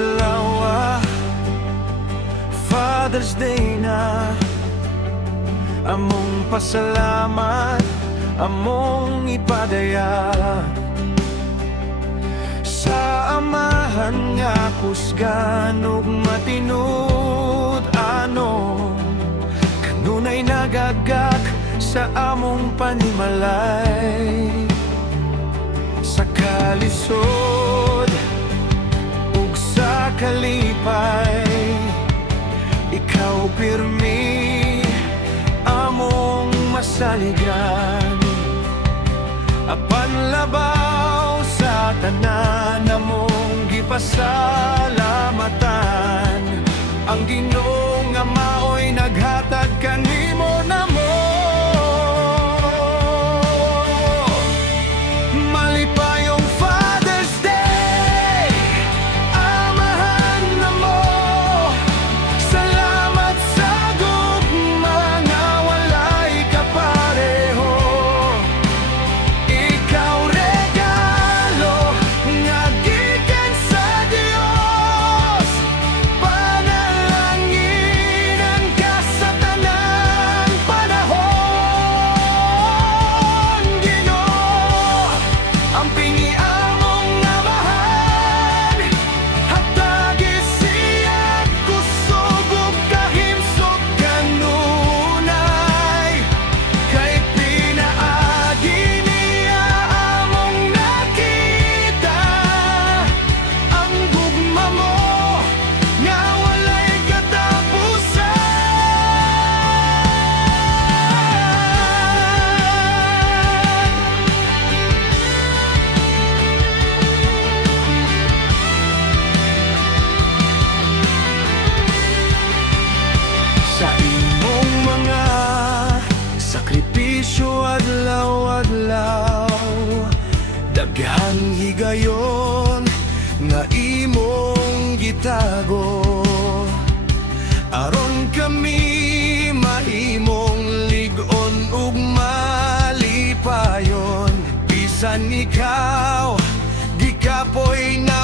adlaw, Father's Day na. Among pasalamat, among ipadaya sa amahan nga kusgan ug matinud ano. Kanunay nagagak sa among panimalay, sa kalisod ug sa kalipay. Ikaw pirmi among masaligan, apan labaw sa tanan among gipasalamatan. Ang Ginoo nga maoy naghatag kanimo namo. Malipayong Father's Day, amahan namo. Salamat sa gugma nga walay kapareho. Ikaw regalo nga gikan sa Dios. Panalanginan ka sa tanang panahon, Ginoo. Ang pingi among amahan, hatagi siya kusog ug kahimsog kanunay. Kay pinaagi niya among nakita ang gugma mo nga walay katapusan. Sa imong mga sakripisyo adlaw-adlaw, daghang higayon nga imong gitago, aron kami mahimong lig-on ug malipayon. Bisan ikaw di kapoy na